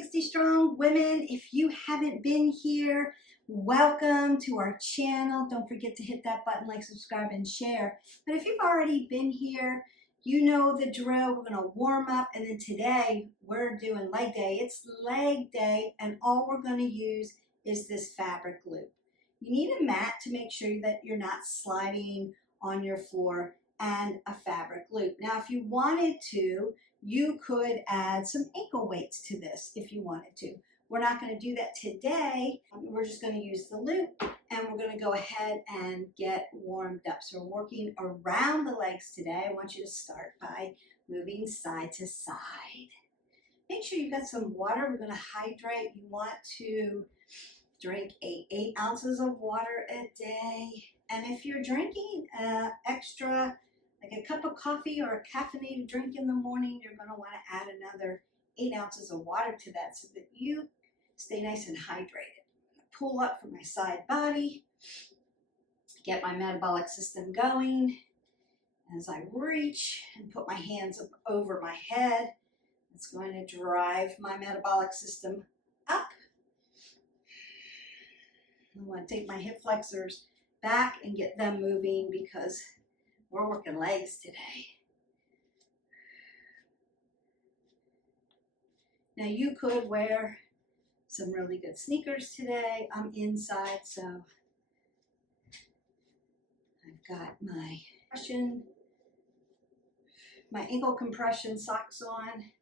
360 Strong Women. If you haven't been here, welcome to our channel. Don't forget to hit that button, like, subscribe, and share. But if you've already been here, you know the drill. We're going to warm up, and then today we're doing leg day. It's leg day, and all we're going to use is this fabric loop. You need a mat to make sure that you're not sliding on your floor, and a fabric loop. Now, if you wanted to, you could add some ankle weights to this if you wanted to. We're not going to do that today. We're just going to use the loop, and we're going to go ahead and get warmed up. So we're working around the legs today. I want you to start by moving side to side. Make sure you've got some water. We're going to hydrate. You want to drink 8 ounces of water a day. And if you're drinking extra, like a cup of coffee or a caffeinated drink in the morning, you're going to want to add another 8 ounces of water to that so that you stay nice and hydrated. Pull up from my side body, get my metabolic system going. As I reach and put my hands up over my head, it's going to drive my metabolic system up. I want to take my hip flexors back and get them moving because we're working legs today. Now you could wear some really good sneakers today. I'm inside, so I've got my ankle compression socks on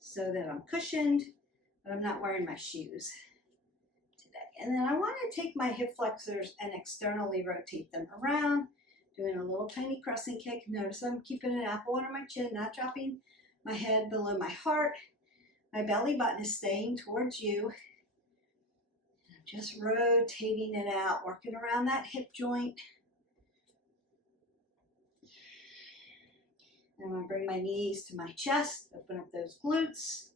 so that I'm cushioned, but I'm not wearing my shoes today. And then I want to take my hip flexors and externally rotate them around, doing a little tiny crescent kick. Notice I'm keeping an apple under my chin, not dropping my head below my heart. My belly button is staying towards you. I'm just rotating it out, working around that hip joint. And I'm going to bring my knees to my chest, open up those glutes.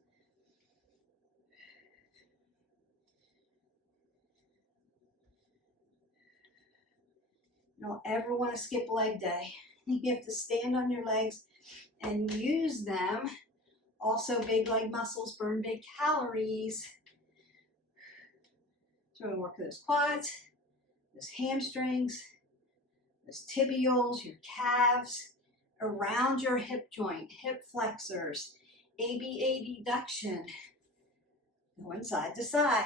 You don't ever want to skip leg day. You have to stand on your legs and use them. Also, big leg muscles burn big calories. So we're going to work those quads, those hamstrings, those tibials, your calves, around your hip joint, hip flexors, ABA deduction, going side to side.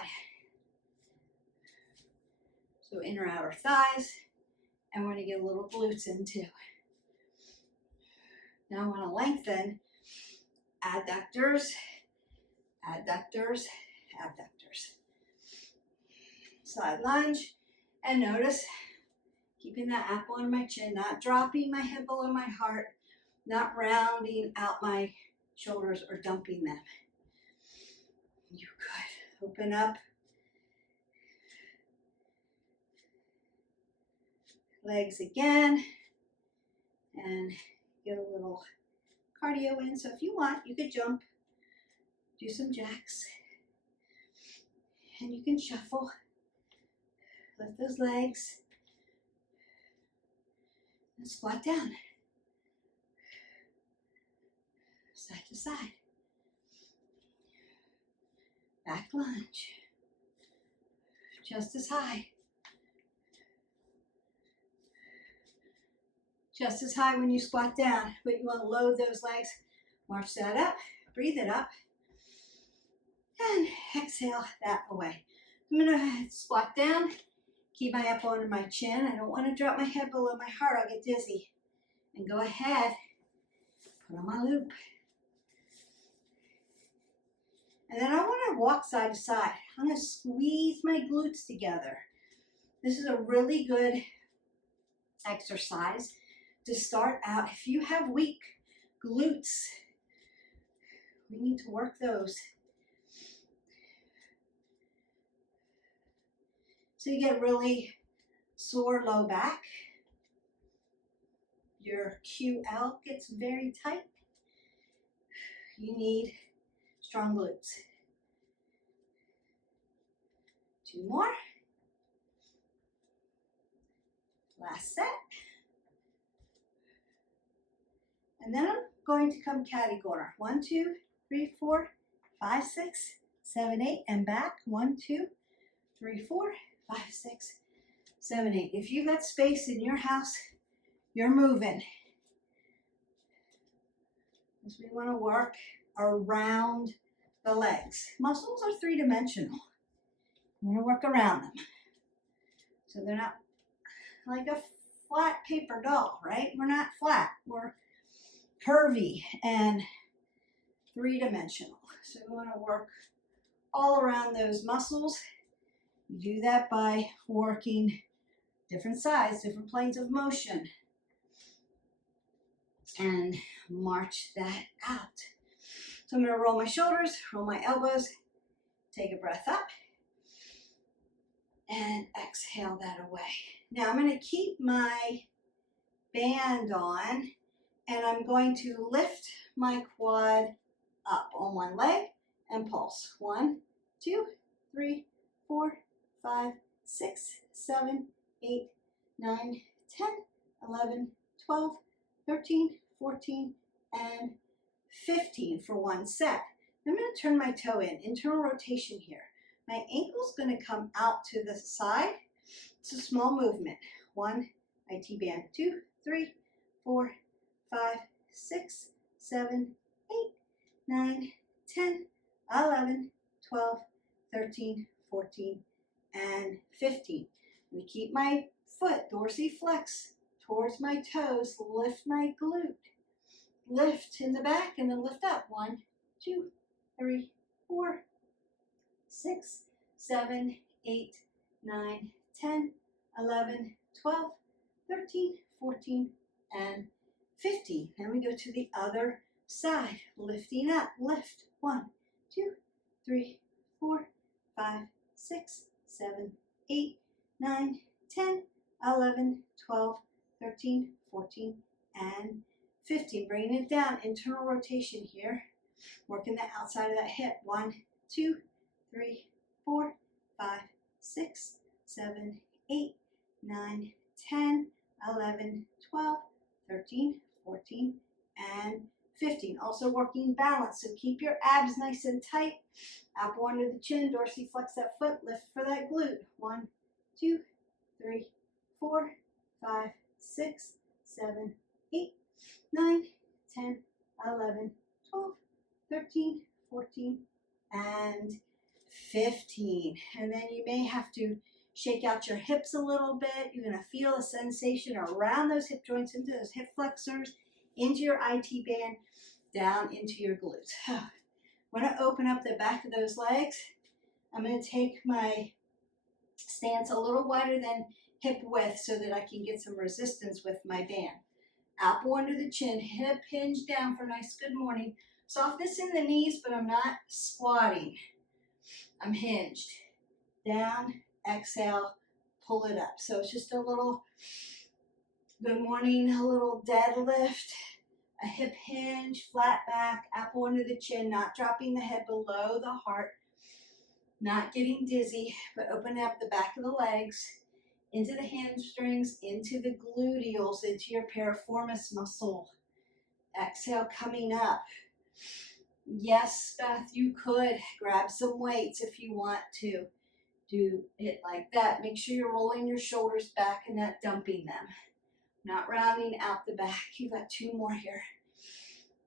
So inner outer thighs. And we're going to get a little glutes in too. Now I want to lengthen adductors, adductors, adductors. Side lunge. And notice, keeping that apple on my chin, not dropping my head below my heart, not rounding out my shoulders or dumping them. You could open up. Legs again, and get a little cardio in. So if you want, you could jump, do some jacks, and you can shuffle, lift those legs, and squat down, side to side, back lunge, just as high. Just as high when you squat down, but you want to load those legs. March that up, breathe it up, and exhale that away. I'm going to squat down, keep my apple under my chin. I don't want to drop my head below my heart. I'll get dizzy. And go ahead, put on my loop. And then I want to walk side to side. I'm going to squeeze my glutes together. This is a really good exercise to start out. If you have weak glutes, we need to work those. So you get really sore low back. Your QL gets very tight. You need strong glutes. 2 more. Last set. And then I'm going to come catty corner. 1, 2, 3, 4, 5, 6, 7, 8, and back. 1, 2, 3, 4, 5, 6, 7, 8. If you've got space in your house, you're moving. Because we want to work around the legs. Muscles are three-dimensional. We want to work around them. So they're not like a flat paper doll, right? We're not flat. We're curvy and three-dimensional. So we want to work all around those muscles. You do that by working different sides, different planes of motion, and march that out. So I'm going to roll my shoulders, roll my elbows, take a breath up, and exhale that away. Now I'm going to keep my band on, and I'm going to lift my quad up on one leg and pulse. 1, 2, 3, 4, 5, 6, 7, 8, 9, 10, 11, 12, 13, 14, and 15 for one set. I'm going to turn my toe in, internal rotation here. My ankle's going to come out to the side. It's a small movement. 1, IT band, 2, 3, 4, 5, 6, 7, 8, 9, 10, 11, 12, 13, 14, and 15. We keep my foot dorsiflex towards my toes, lift my glute. Lift in the back and then lift up. 1, 2, 3, 4, 6, 7, 8, 9, 10, 11, 12, 13, 14, and 15. Then we go to the other side, lifting up, lift. 1, 2, 3, 4, 5, 6, 7, 8, 9, 10, 11, 12, 13, 14, and 15. Bringing it down, internal rotation here. Working the outside of that hip. 1, 2, 3, 4, 5, 6, 7, 8, 9, 10, 11, 12, 13, 14, and 15. Also working balance, so keep your abs nice and tight. Apple under the chin, dorsiflex that foot, lift for that glute. 1, 2, 3, 4, 5, 6, 7, 8, 9, 10, 11, 12, 13, 14, and 15. And then you may have to shake out your hips a little bit. You're going to feel a sensation around those hip joints, into those hip flexors, into your IT band, down into your glutes. I want to open up the back of those legs. I'm going to take my stance a little wider than hip width so that I can get some resistance with my band. Apple under the chin, hip hinge down for a nice good morning. Softness in the knees, but I'm not squatting. I'm hinged. Down, exhale, pull it up. So it's just a little good morning, a little deadlift, a hip hinge, flat back, apple under the chin, not dropping the head below the heart, not getting dizzy, but opening up the back of the legs, into the hamstrings, into the gluteals, into your piriformis muscle. Exhale, coming up. Yes, Beth, you could grab some weights if you want to. Do it like that. Make sure you're rolling your shoulders back and not dumping them. Not rounding out the back. You've got 2 more here.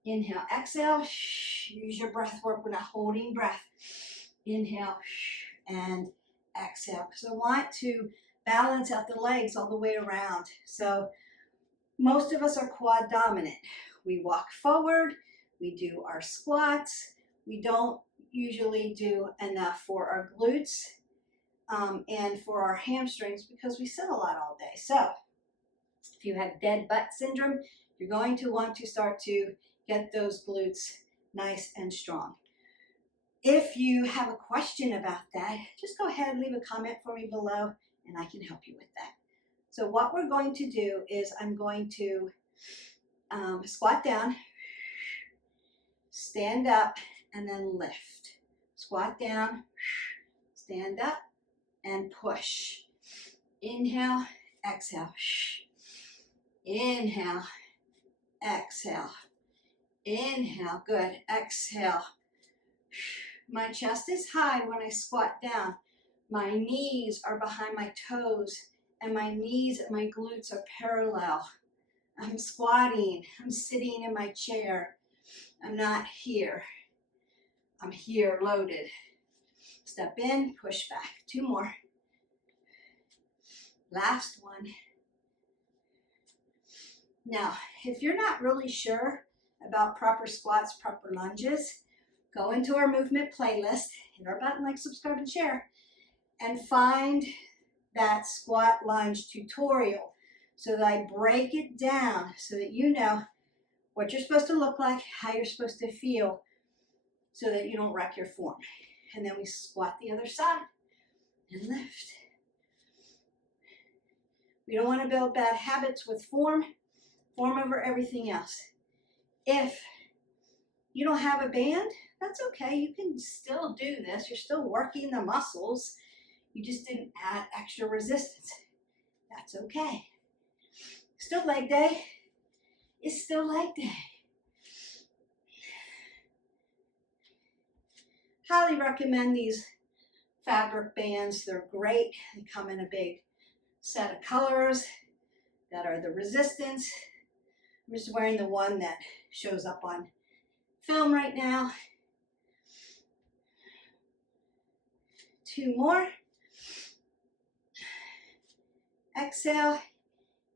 Inhale, exhale. Use your breath work. We're not holding breath. Inhale and exhale. So I want to balance out the legs all the way around. So most of us are quad dominant. We walk forward. We do our squats. We don't usually do enough for our glutes and for our hamstrings because we sit a lot all day. So if you have dead butt syndrome, you're going to want to start to get those glutes nice and strong. If you have a question about that, just go ahead and leave a comment for me below and I can help you with that. So what we're going to do is I'm going to squat down, stand up, and then lift. Squat down, stand up, and push. Inhale, exhale. Inhale, exhale. Inhale, good. Exhale. My chest is high when I squat down. My knees are behind my toes, and my knees and my glutes are parallel. I'm squatting. I'm sitting in my chair. I'm not here. I'm here loaded. Step in, push back. 2 more. Last one. Now, if you're not really sure about proper squats, proper lunges, go into our movement playlist, hit our button, like, subscribe, and share, and find that squat lunge tutorial so that I break it down so that you know what you're supposed to look like, how you're supposed to feel, so that you don't wreck your form. And then we squat the other side and lift. We don't want to build bad habits with form over everything else. If you don't have a band, that's okay. You can still do this. You're still working the muscles. You just didn't add extra resistance. That's okay. Still leg day. It's still leg day. Highly recommend these fabric bands. They're great. They come in a big set of colors that are the resistance. I'm just wearing the one that shows up on film right now. 2 more. Exhale,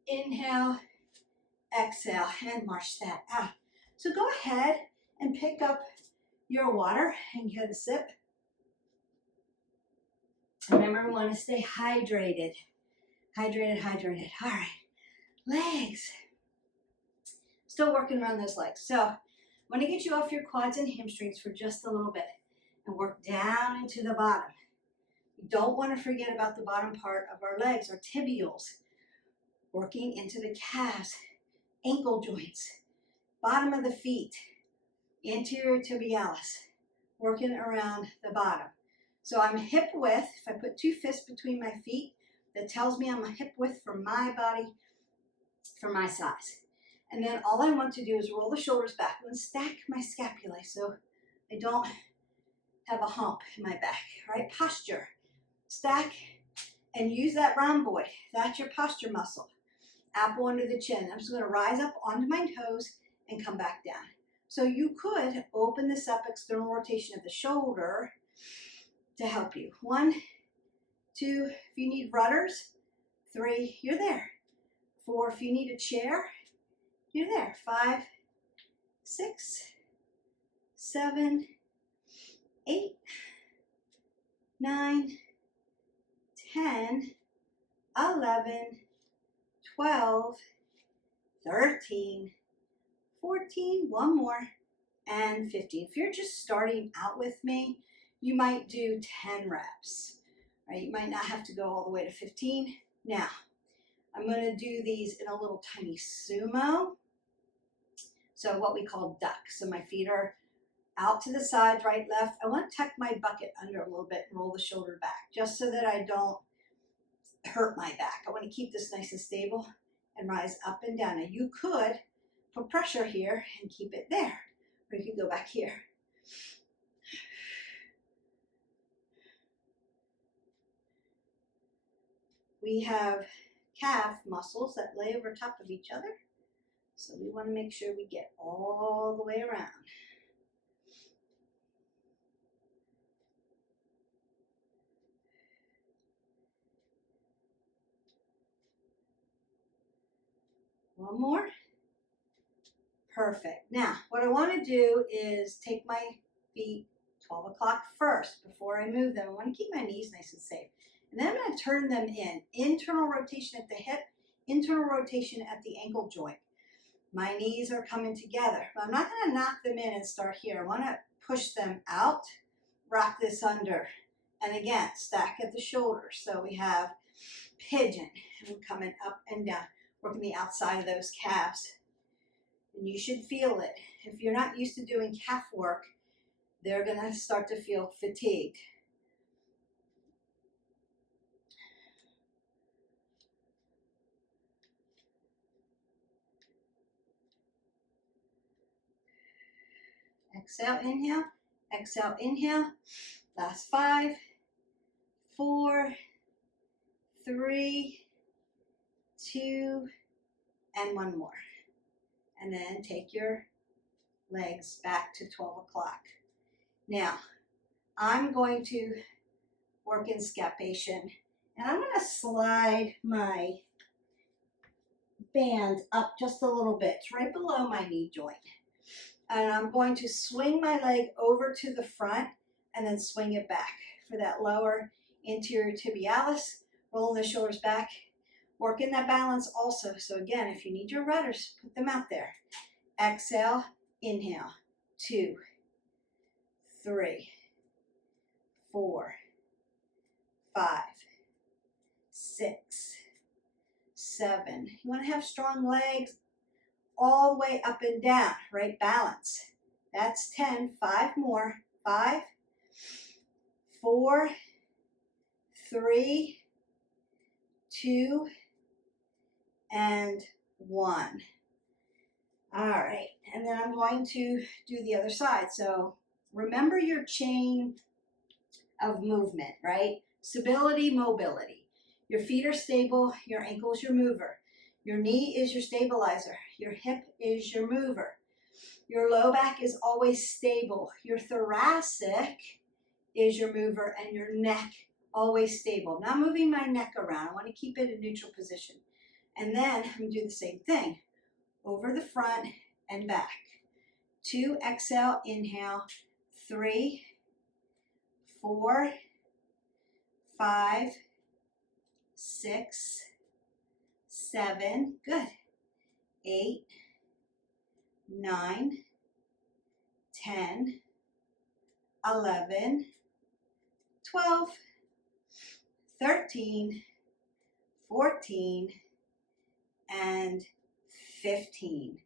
inhale, exhale, and march that out. So go ahead and pick up your water and get a sip. Remember, we want to stay hydrated. Hydrated, hydrated. All right, legs. Still working around those legs. So I want to get you off your quads and hamstrings for just a little bit and work down into the bottom. You don't want to forget about the bottom part of our legs, our tibials, working into the calves, ankle joints, bottom of the feet, anterior tibialis, working around the bottom. So I'm hip width. If I put 2 fists between my feet, that tells me I'm a hip width for my body, for my size. And then all I want to do is roll the shoulders back and stack my scapulae so I don't have a hump in my back, right? Posture. Stack and use that rhomboid. That's your posture muscle. Apple under the chin. I'm just going to rise up onto my toes and come back down. So you could open this up, external rotation of the shoulder, to help you. 1, 2, if you need rudders. 3, you're there. 4, if you need a chair, you're there. 5, 6, 7, 8, 9, 10, 11, 12, 13, 14, 1 more, and 15. If you're just starting out with me, you might do 10 reps, right? You might not have to go all the way to 15. Now, I'm going to do these in a little tiny sumo. So what we call duck. So my feet are out to the sides, right, left. I want to tuck my bucket under a little bit and roll the shoulder back, just so that I don't hurt my back. I want to keep this nice and stable and rise up and down. Now you could put pressure here and keep it there, or you could go back here. We have calf muscles that lay over top of each other, so we want to make sure we get all the way around. One more. Perfect. Now, what I want to do is take my feet 12 o'clock first before I move them. I want to keep my knees nice and safe. And then I'm going to turn them in. Internal rotation at the hip, internal rotation at the ankle joint. My knees are coming together. But I'm not going to knock them in and start here. I want to push them out, rock this under. And again, stack at the shoulders. So we have pigeon, and we're coming up and down, working the outside of those calves. And you should feel it. If you're not used to doing calf work, they're going to start to feel fatigued. Exhale, inhale, Exhale, inhale. Last 5, 4, 3, 2, and 1 more. And then take your legs back to 12 o'clock. Now, I'm going to work in scapation, and I'm going to slide my band up just a little bit, right below my knee joint. And I'm going to swing my leg over to the front and then swing it back for that lower anterior tibialis, rolling the shoulders back, working that balance also. So again, if you need your rudders, put them out there. Exhale, inhale, 2, 3, 4, 5, 6, 7. You want to have strong legs all the way up and down, right? Balance. That's 10. 5 more. 5, 4, 3, 2, and 1. All right, and then I'm going to do the other side. So remember your chain of movement, right? Stability, mobility. Your feet are stable, your ankle is your mover. Your knee is your stabilizer. Your hip is your mover. Your low back is always stable. Your thoracic is your mover, and your neck always stable. Not moving my neck around. I want to keep it in neutral position. And then I'm going to do the same thing. Over the front and back. 2, exhale, inhale. 3, 4, 5, 6, 7, good. 8, 9, 10, 11, 12, 13, 14, and 15.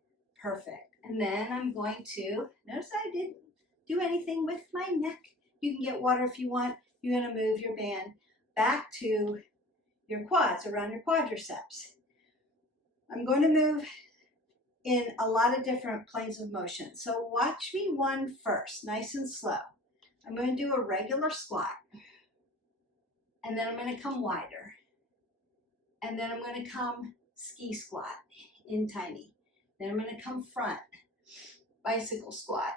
Perfect. And then I'm going to, notice I didn't do anything with my neck. You can get water if you want. You're going to move your band back to your quads, around your quadriceps. I'm going to move in a lot of different planes of motion. So watch me one first, nice and slow. I'm going to do a regular squat. And then I'm going to come wider. And then I'm going to come ski squat in tiny. Then I'm going to come front, bicycle squat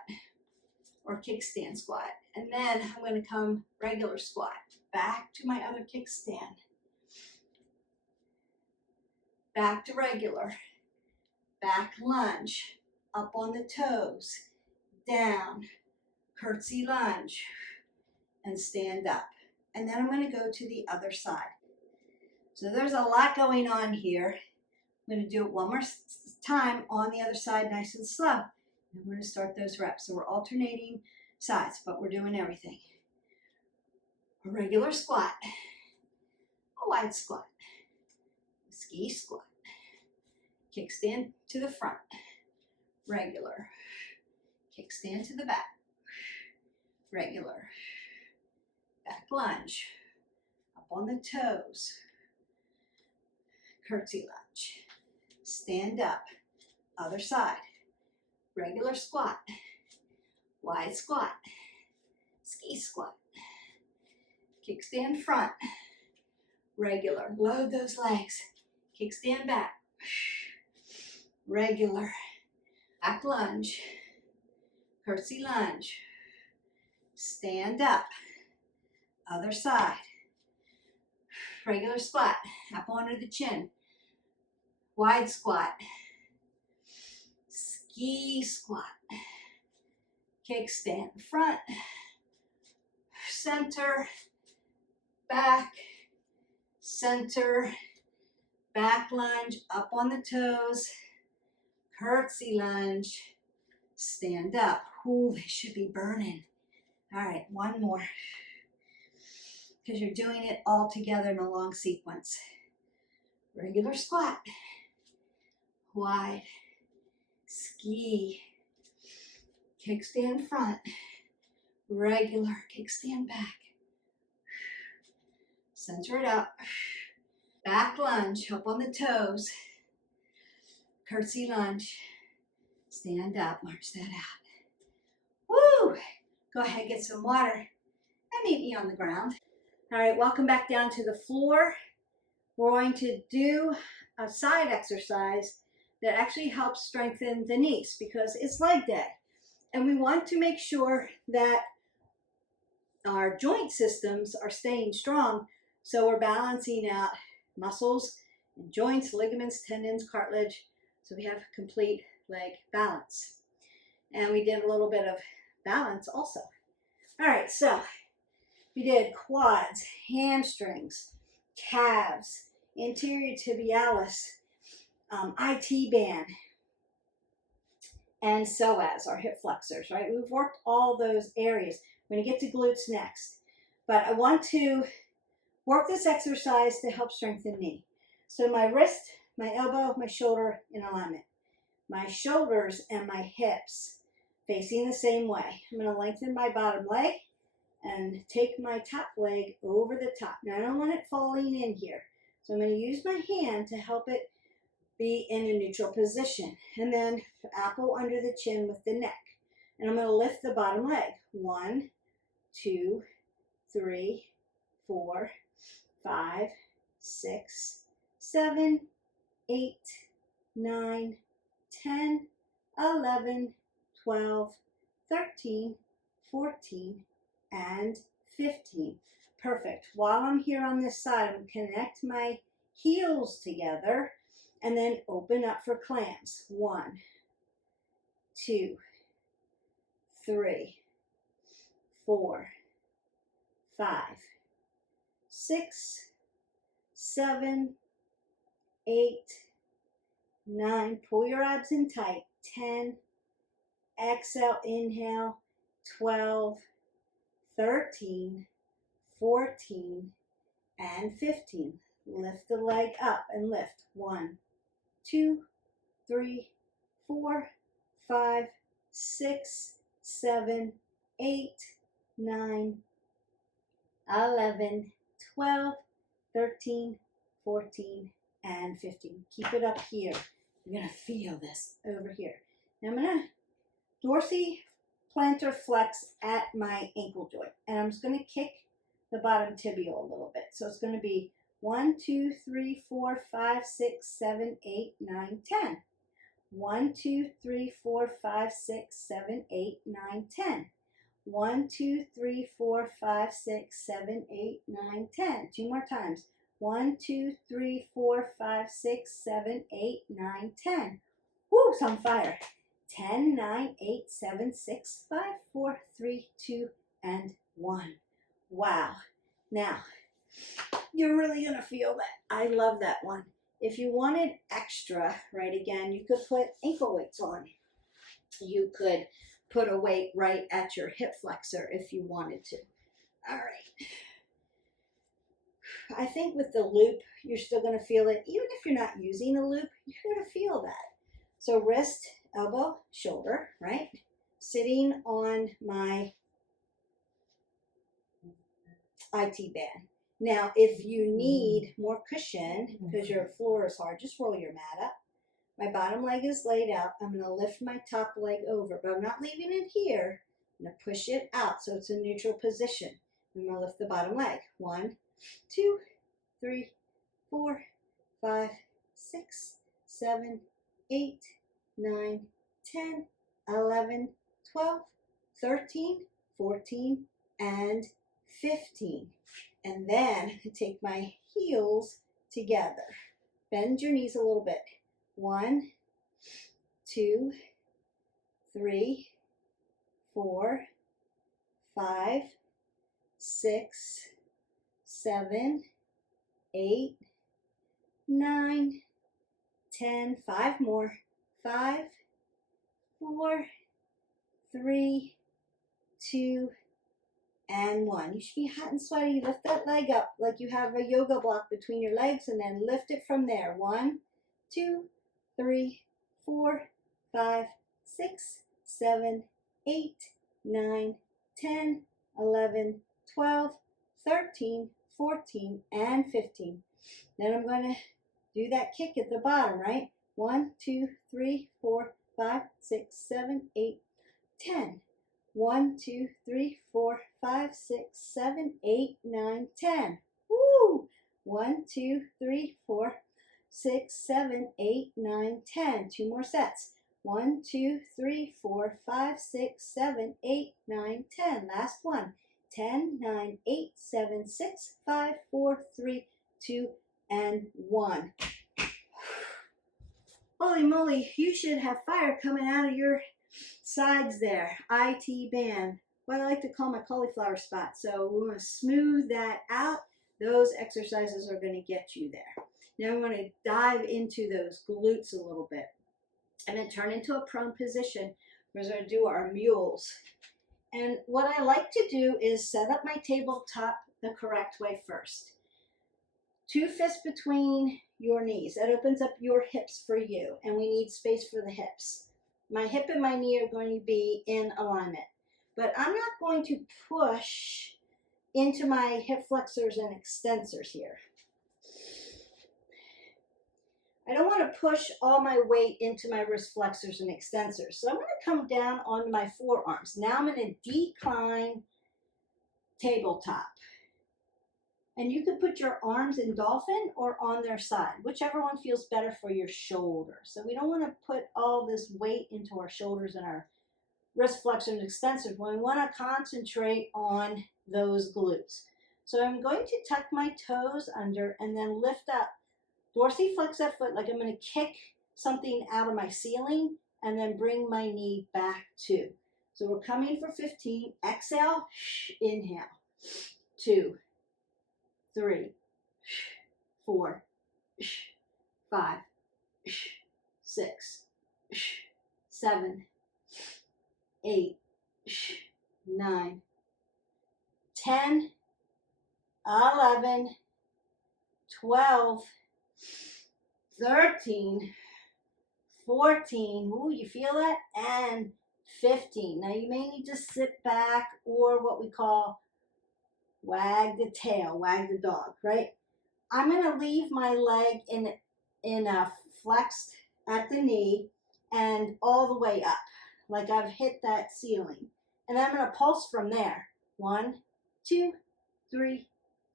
or kickstand squat. And then I'm going to come regular squat, back to my other kickstand. Back to regular, back lunge, up on the toes, down, curtsy lunge, and stand up. And then I'm going to go to the other side. So there's a lot going on here. I'm going to do it one more time on the other side, nice and slow. And we're going to start those reps. So we're alternating sides, but we're doing everything. A regular squat, a wide squat, a ski squat, kickstand to the front, regular, kickstand to the back, regular, back lunge, up on the toes, curtsy lunge, stand up, other side, regular squat, wide squat, ski squat, kickstand front, regular, load those legs, kickstand back, regular, back lunge, curtsy lunge, stand up, other side, regular squat, up under the chin, wide squat, ski squat, kickstand front, center, back, center, back lunge, up on the toes, curtsy lunge, stand up. Ooh, they should be burning. All right, one more. Because you're doing it all together in a long sequence. Regular squat, wide, ski, kickstand front, regular, kickstand back, center it up, back lunge, up on the toes, curtsy lunge, stand up, march that out. Woo! go ahead, get some water, and meet me on the ground. All right, welcome back down to the floor. We're going to do a side exercise that actually helps strengthen the knees because it's leg day. And we want to make sure that our joint systems are staying strong, so we're balancing out muscles and joints, ligaments, tendons, cartilage, so we have complete leg balance. And we did a little bit of balance also. All right, so we did quads, hamstrings, calves, anterior tibialis, IT band, and psoas, our hip flexors, right? We've worked all those areas. We're going to get to glutes next. But I want to work this exercise to help strengthen knee. So my wrist, my elbow, my shoulder in alignment. My shoulders and my hips facing the same way. I'm going to lengthen my bottom leg and take my top leg over the top. Now I don't want it falling in here. So I'm going to use my hand to help it be in a neutral position. And then apple under the chin with the neck. And I'm going to lift the bottom leg. 1, 2, 3, 4, 5, 6, 7, 8, 9, 10, 11, 12, 13, 14, and 15. Perfect. While I'm here on this side, I'm going to connect my heels together and then open up for clams. 1, 2, 3, 4, 5, 6, 7, 8, 9. Pull your abs in tight. 10. Exhale, inhale. 12, 13, 14, and 15. Lift the leg up and lift. 1, 2, 3, 4, 5, 6, 7, 8, 9, 11, 12, 13, 14, and 15. Keep it up here. You're going to feel this over here. Now I'm going to dorsiplantar flex at my ankle joint. And I'm just going to kick the bottom tibial a little bit. So it's going to be 1, 2, 3, 4, 5, 6, 7, 8, 9, 10. 1, 2, 3, 4, 5, 6, 7, 8, 9, 10. 1, 2, 3, 4, 5, 6, 7, 8, 9, 10. 2 more times. 1, 2, 3, 4, 5, 6, 7, 8, 9, 10. Woo, it's on fire. 10, 9, 8, 7, 6, 5, 4, 3, 2, and 1. Wow. Now, you're really going to feel that. I love that one. If you wanted extra, right, again, you could put ankle weights on. You could put a weight right at your hip flexor if you wanted to. All right. I think with the loop, you're still going to feel it. Even if you're not using a loop, you're going to feel that. So wrist, elbow, shoulder, right? Sitting on my IT band. Now, if you need more cushion because your floor is hard, just roll your mat up. My bottom leg is laid out. I'm going to lift my top leg over, but I'm not leaving it here. I'm going to push it out so it's a neutral position. I'm going to lift the bottom leg. 1, 2, 3, 4, 5, 6, 7, 8, 9, 10, 11, 12, 13, 14, and 15. And then take my heels together. Bend your knees a little bit. 1, 2, 3, 4, 5, 6, 7, 8, 9, 10. 5 more. 5, 4, 3, 2, and 1. You should be hot and sweaty. Lift that leg up like you have a yoga block between your legs and then lift it from there. 1, 2, 3, 4, 5, 6, 7, 8, 9, 10, 11, 12, 13, 14, and 15. Then I'm going to do that kick at the bottom, right? 1, 2, 3, 4, 5, 6, 7, 8, 10. 1, 2, 3, 4, 5, 6, 7, 8, 9, 10. Woo! 1, 2, 3, 4, 6, 7, 8, 9, 10. Two more sets. 1, 2, 3, 4, 5, 6, 7, 8, 9, 10. Last one. 10, 9, 8, 7, 6, 5, 4, 3, 2, and 1. Holy moly, you should have fire coming out of your sides there. IT band. What I like to call my cauliflower spot. So we want to smooth that out. Those exercises are going to get you there. Now I'm going to dive into those glutes a little bit. And then turn into a prone position. We're going to do our mules. And what I like to do is set up my tabletop the correct way first. 2 fists between your knees. That opens up your hips for you. And we need space for the hips. My hip and my knee are going to be in alignment. But I'm not going to push into my hip flexors and extensors here. I don't want to push all my weight into my wrist flexors and extensors. So I'm going to come down onto my forearms. Now I'm in a decline tabletop. And you can put your arms in dolphin or on their side, whichever one feels better for your shoulder. So we don't want to put all this weight into our shoulders and our wrist flexors and extensors. We want to concentrate on those glutes. So I'm going to tuck my toes under and then lift up. Dorsiflex that foot like I'm going to kick something out of my ceiling and then bring my knee back too. So we're coming for 15. Exhale, inhale. 2, 3, 4, 5, 6, 7, 8, 9, 10, 11, 12, 13, 14, ooh, you feel that? And 15. Now you may need to sit back or what we call wag the tail, wag the dog, right? I'm going to leave my leg in a flexed at the knee and all the way up, like I've hit that ceiling. And I'm going to pulse from there. 1, 2, 3,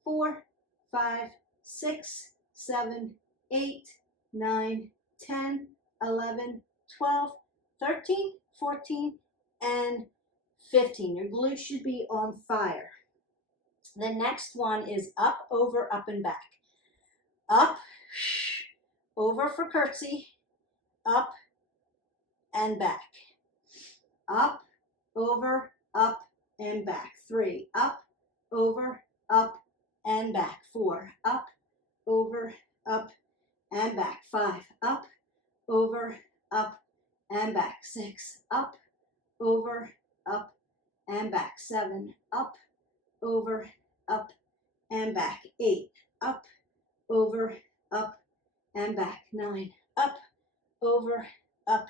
4, 5, 6, 7, 8, 9, 10, 11, 12, 13, 14, and 15. Your glutes should be on fire. The next one is up, over, up, and back. Up, over for curtsy, up, and back. Up, over, up, and back. 3, up, over, up, and back. 4, up, over, up, and back. 5, up, over, up, and back. 6, up, over, up, and back. 7, up, over, up, and back. 8, up, over, up, and back. 9, up, over, up,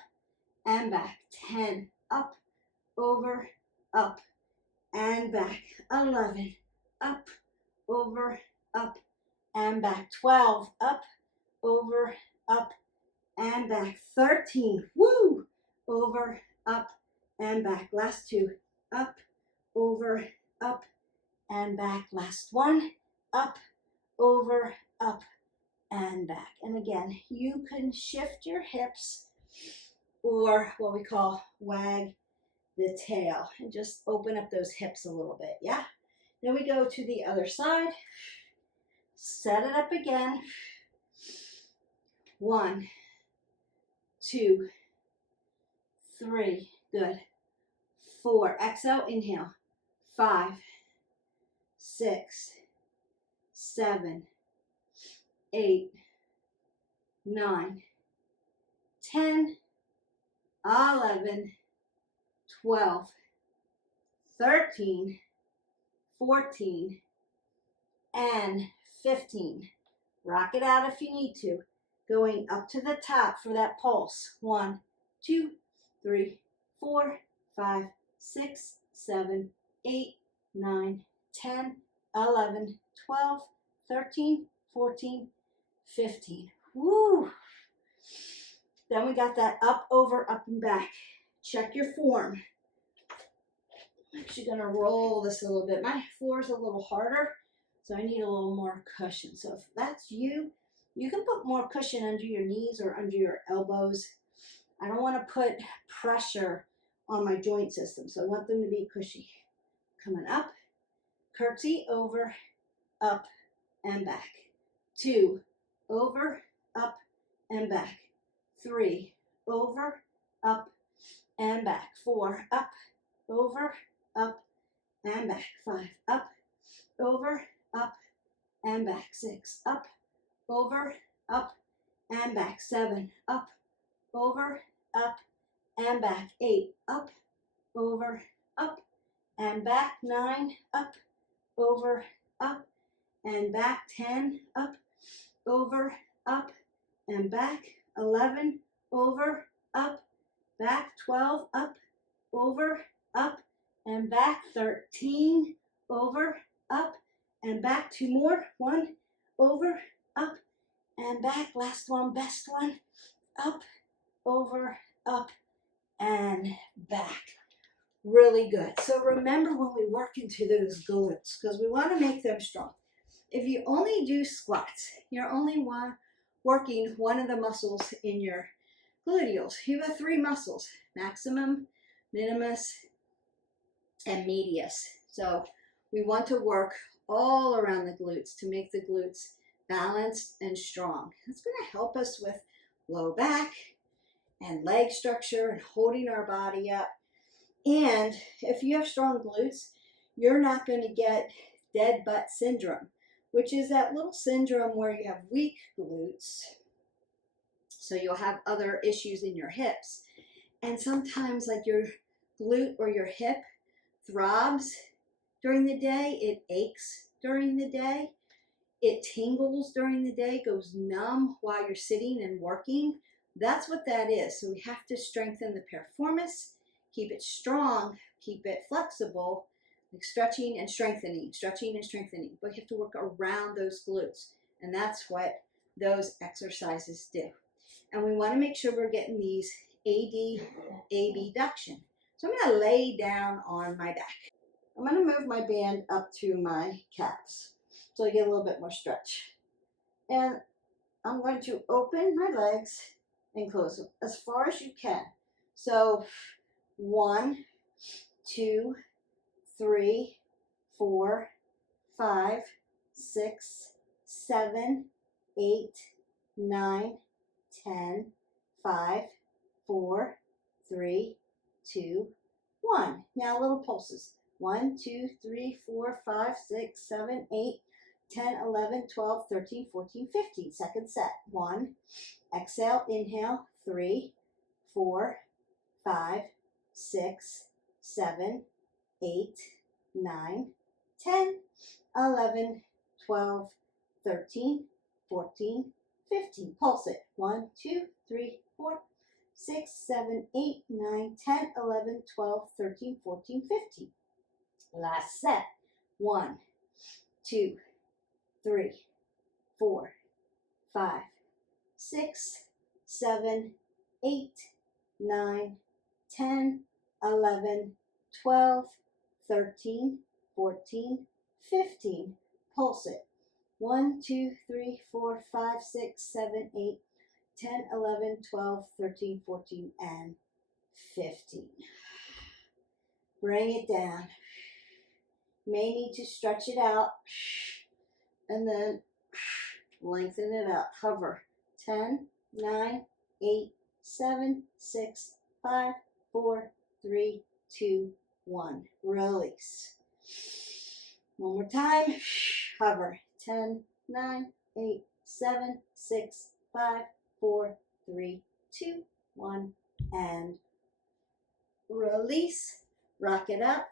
and back. 10, up, over, up, and back. 11, up, over, up, and back. 12, up, over, up, and back. 13, woo, over, up, and back. Last 2, up, over, up, and back. Last 1, up, over, up, and back. And again, you can shift your hips or what we call wag the tail and just open up those hips a little bit, yeah? Then we go to the other side. Set it up again. 1, 2, 3, good. 4, exhale, inhale. 5, 6, 7, 8, 9, 10, 11, 12, 13, 14, and 15. Rock it out if you need to. Going up to the top for that pulse. 1, 2, 3, 4, 5, 6, 7, 8, 9, 10, 11, 12, 13, 14, 15. Woo! Then we got that up, over, up, and back. Check your form. I'm actually gonna roll this a little bit. My floor is a little harder, so I need a little more cushion. So if that's you, you can put more cushion under your knees or under your elbows. I don't want to put pressure on my joint system, so I want them to be cushy. Coming up, curtsy, over, up, and back. 2, over, up, and back. 3, over, up, and back. 4, up, over, up, and back. 5, up, over, up, and back. 6, up, over, up, and back. 7, up, over, up, and back. 8, up, over, up, and back. 9, up, over, up, and back. 10, up, over, up, and back. 11, over, up, back. 12, up, over, up, and back. 13, over, up, and back. 2 more. 1, over, up, and back. Last one, best one. Up, over, up, and back. Really good. So remember when we work into those glutes, because we want to make them strong. If you only do squats, you're only working one of the muscles in your gluteals. You have 3 muscles: maximum, minimus, and medius. So we want to work all around the glutes to make the glutes balanced and strong. That's going to help us with low back and leg structure and holding our body up. And if you have strong glutes, you're not going to get dead butt syndrome, which is that little syndrome where you have weak glutes. So you'll have other issues in your hips. And sometimes like your glute or your hip throbs during the day, it aches during the day, it tingles during the day, goes numb while you're sitting and working. That's what that is. So we have to strengthen the piriformis, keep it strong, keep it flexible, like stretching and strengthening, but you have to work around those glutes, and that's what those exercises do. And we want to make sure we're getting these abduction. So I'm going to lay down on my back. I'm going to move my band up to my calves so I get a little bit more stretch. And I'm going to open my legs and close them as far as you can. So 1, 2, 3, 4, 5, 6, 7, 8, 9, 10, 5, 4, 3, 2, 1. Now little pulses. 1, 2, 3, 4, 5, 6, 7, 8, 10, 11, 12, 13, 14, 15. Second set. 1. Exhale, inhale. 3, 4, 5, 6, 7, 8, 9, 10, 11, 12, 13, 14, 15. Pulse it. 1, 2, 3, 4, 6, 7, 8, 9, 10, 11, 12, 13, 14, 15. Last set. 1, 2, 3, 4, 5, 6, 7, 8, 9, 10, 11, 12, 13, 14, 15. Pulse it. 1, 2, 3, 4, 5, 6, 7, 8, 10, 11, 12, 13, 14, and 15. Bring it down. May need to stretch it out and then lengthen it up. Hover. 10, 9, 8, 7, 6, 5, 4, 3, 2, 1. Release. One more time. Hover. 10, 9, 8, 7, 6, 5, 4, 3, 2, 1. And release. Rock it up.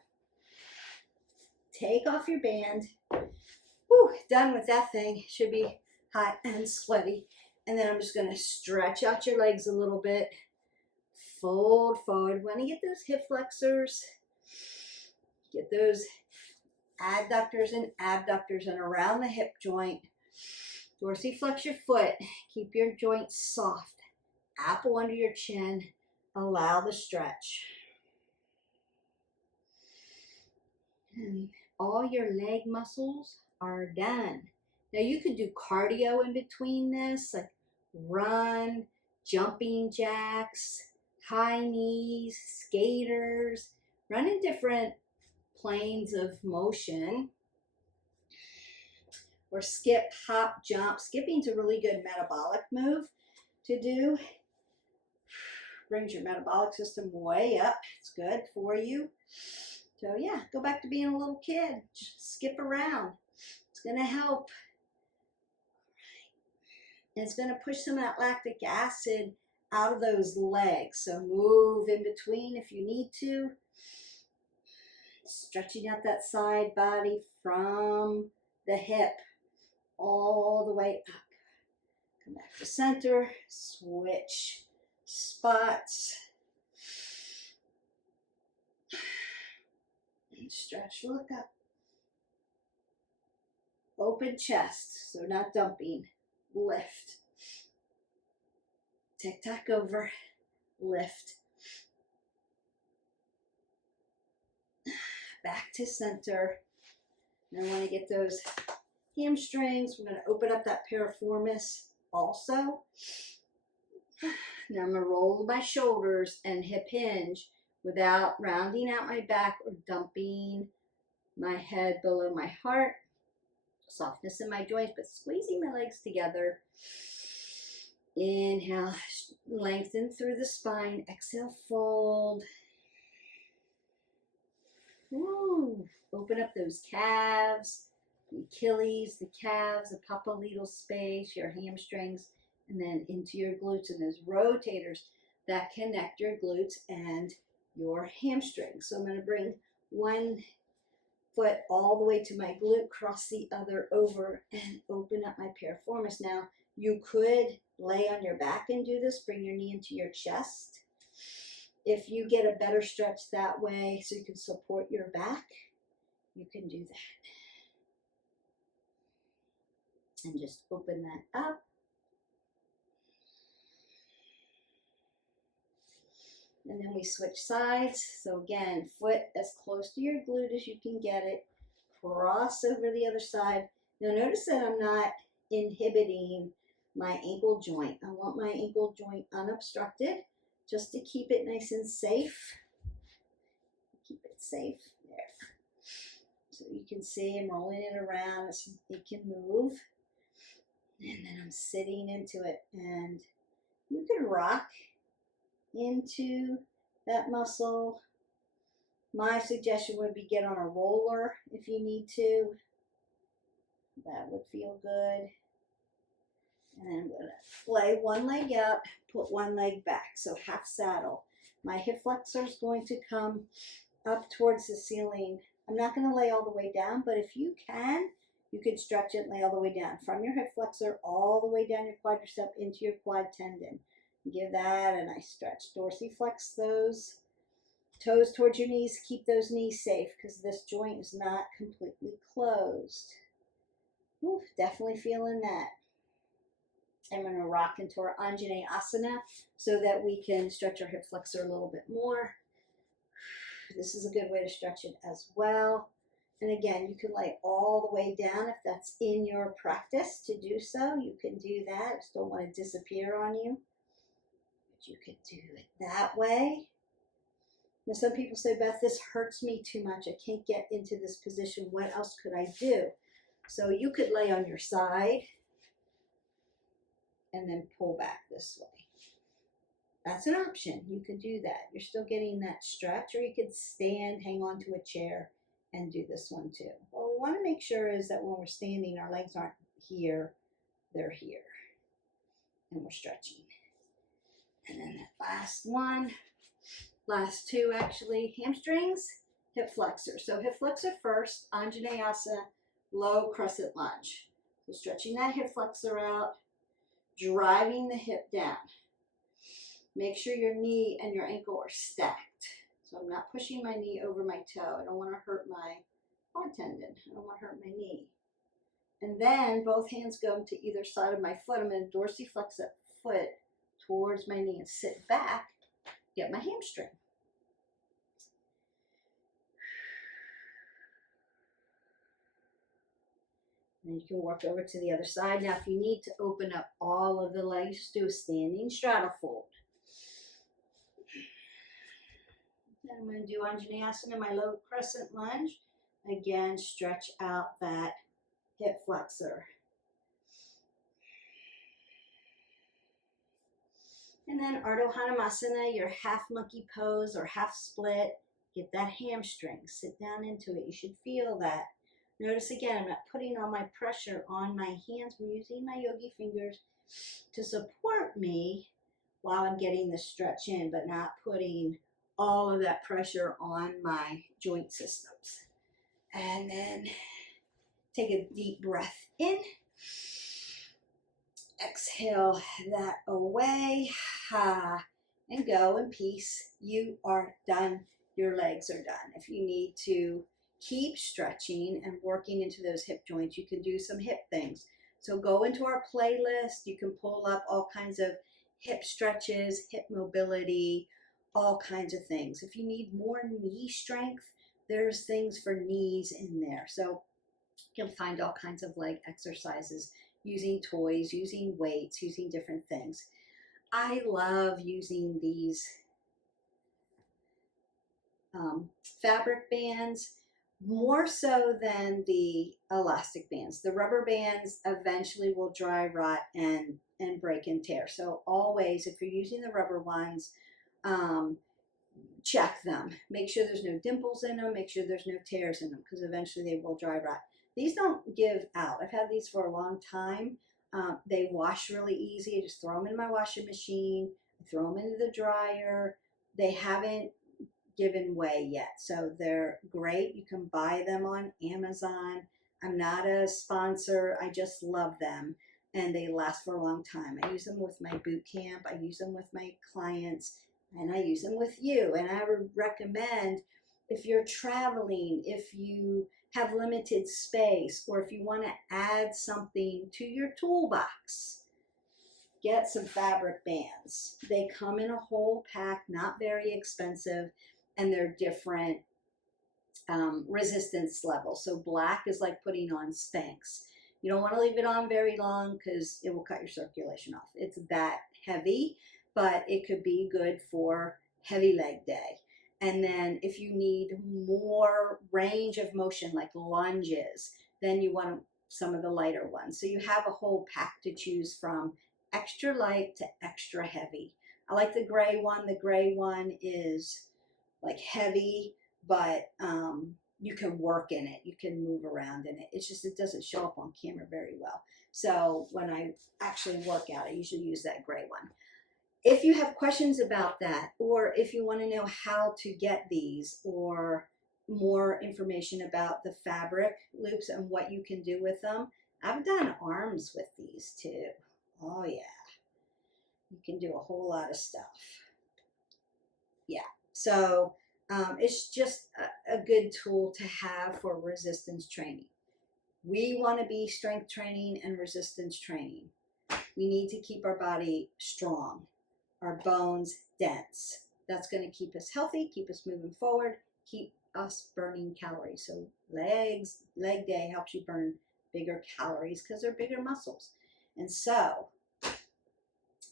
Take off your band. Whew, done with that thing. Should be hot and sweaty. And then I'm just going to stretch out your legs a little bit. Fold forward. Want to get those hip flexors. Get those adductors and abductors and around the hip joint. Dorsiflex your foot. Keep your joints soft. Apple under your chin. Allow the stretch. And all your leg muscles are done. Now you could do cardio in between this, like run, jumping jacks, high knees, skaters, run in different planes of motion, or skip, hop, jump. Skipping's a really good metabolic move to do. Brings your metabolic system way up. It's good for you. So yeah, go back to being a little kid. Just skip around. It's going to help. And it's going to push some of that lactic acid out of those legs. So move in between if you need to. Stretching out that side body from the hip all the way up. Come back to center. Switch spots. And stretch, look up. Open chest, so not dumping. Lift. Tick tock over. Lift. Back to center. And I want to get those hamstrings. We're going to open up that piriformis also. Now I'm going to roll my shoulders and hip hinge without rounding out my back or dumping my head below my heart. Softness in my joints, but squeezing my legs together. Inhale, lengthen through the spine. Exhale, fold. Woo. Open up those calves, the Achilles, the calves, the popliteal space, your hamstrings, and then into your glutes and those rotators that connect your glutes and your hamstrings. So I'm going to bring one foot all the way to my glute, cross the other over, and open up my piriformis. Now, you could lay on your back and do this. Bring your knee into your chest. If you get a better stretch that way so you can support your back, you can do that. And just open that up. And then we switch sides. So again, foot as close to your glute as you can get it. Cross over the other side. Now notice that I'm not inhibiting my ankle joint. I want my ankle joint unobstructed just to keep it nice and safe. Keep it safe there. So you can see I'm rolling it around so it can move. And then I'm sitting into it. And you can rock into that muscle. My suggestion would be get on a roller if you need to. That would feel good. And I'm going to lay one leg out, put one leg back. So half saddle. My hip flexor is going to come up towards the ceiling. I'm not going to lay all the way down, but if you can, you can stretch it and lay all the way down. From your hip flexor all the way down your quadricep into your quad tendon. Give that a nice stretch. Dorsiflex those toes towards your knees. Keep those knees safe because this joint is not completely closed. Ooh, definitely feeling that. I'm going to rock into our Anjaneyasana so that we can stretch our hip flexor a little bit more. This is a good way to stretch it as well. And again, you can lay all the way down if that's in your practice to do so. You can do that. I just don't want to disappear on you. You could do it that way. Now some people say, Beth, this hurts me too much. I can't get into this position. What else could I do? So you could lay on your side and then pull back this way. That's an option. You could do that. You're still getting that stretch, or you could stand, hang on to a chair and do this one too. What we want to make sure is that when we're standing, our legs aren't here, they're here. And we're stretching. And then that last one, last two actually, hamstrings, hip flexor. So hip flexor first, Anjaneyasana, low crescent lunge. So stretching that hip flexor out, driving the hip down. Make sure your knee and your ankle are stacked. So I'm not pushing my knee over my toe. I don't want to hurt my quad tendon. I don't want to hurt my knee. And then both hands go to either side of my foot. I'm going to dorsiflex that foot towards my knee and sit back, get my hamstring. And you can work over to the other side. Now, if you need to open up all of the legs, just do a standing straddle fold. Then I'm going to do Anjaneyasana, my low crescent lunge. Again, stretch out that hip flexor. And then Ardha Hanumasana, your half monkey pose or half split. Get that hamstring, sit down into it. You should feel that. Notice again, I'm not putting all my pressure on my hands. I'm using my yogi fingers to support me while I'm getting the stretch in, but not putting all of that pressure on my joint systems. And then take a deep breath in. Exhale that away. And go in peace. You are done. Your legs are done. If you need to keep stretching and working into those hip joints, you can do some hip things. So go into our playlist. You can pull up all kinds of hip stretches, hip mobility, all kinds of things. If you need more knee strength, there's things for knees in there. So you'll find all kinds of leg exercises using toys, using weights, using different things. I love using these fabric bands more so than the elastic bands. The rubber bands eventually will dry rot and break and tear. So always, if you're using the rubber ones, check them. Make sure there's no dimples in them. Make sure there's no tears in them, because eventually they will dry rot. These don't give out. I've had these for a long time. They wash really easy. I just throw them in my washing machine, throw them into the dryer. They haven't given way yet, so they're great. You can buy them on Amazon. I'm not a sponsor. I just love them, and they last for a long time. I use them with my boot camp. I use them with my clients, and I use them with you. And I would recommend, if you're traveling, if you have limited space, or if you want to add something to your toolbox, get some fabric bands. They come in a whole pack, not very expensive, and they're different resistance levels. So black is like putting on Spanx. You don't want to leave it on very long because it will cut your circulation off. It's that heavy, but it could be good for heavy leg day. And then if you need more range of motion, like lunges, then you want some of the lighter ones. So you have a whole pack to choose from, extra light to extra heavy. I like the gray one. The gray one is like heavy, but you can work in it. You can move around in it. It's just, it doesn't show up on camera very well. So when I actually work out, I usually use that gray one. If you have questions about that, or if you want to know how to get these, or more information about the fabric loops and what you can do with them, I've done arms with these too. Oh yeah, you can do a whole lot of stuff. Yeah, so it's just a good tool to have for resistance training. We want to be strength training and resistance training. We need to keep our body strong, our bones dense. That's going to keep us healthy, keep us moving forward, keep us burning calories. So leg day helps you burn bigger calories because they're bigger muscles. And so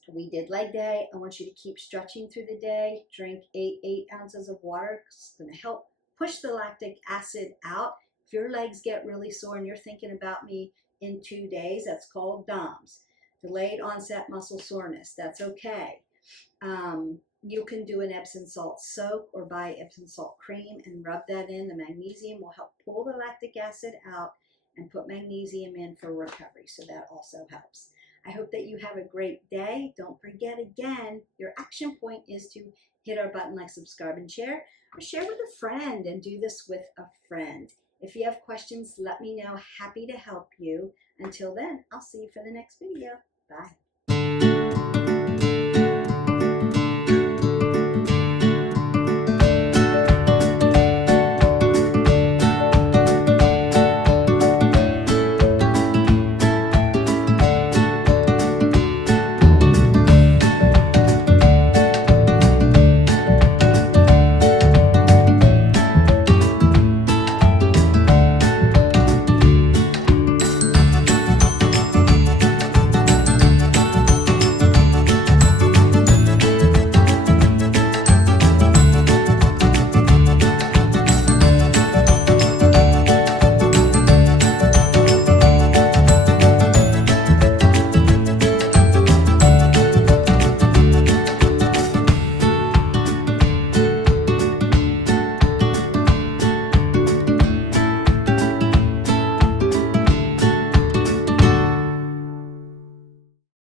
we did leg day. I want you to keep stretching through the day. Drink 8 ounces of water. It's going to help push the lactic acid out. If your legs get really sore and you're thinking about me in 2 days, that's called DOMS, delayed onset muscle soreness. That's okay. You can do an Epsom salt soak or buy Epsom salt cream and rub that in. The magnesium will help pull the lactic acid out and put magnesium in for recovery. So that also helps. I hope that you have a great day. Don't forget, again, your action point is to hit our button like, subscribe, and share, or share with a friend and do this with a friend. If you have questions, let me know. Happy to help you. Until then, I'll see you for the next video. Bye.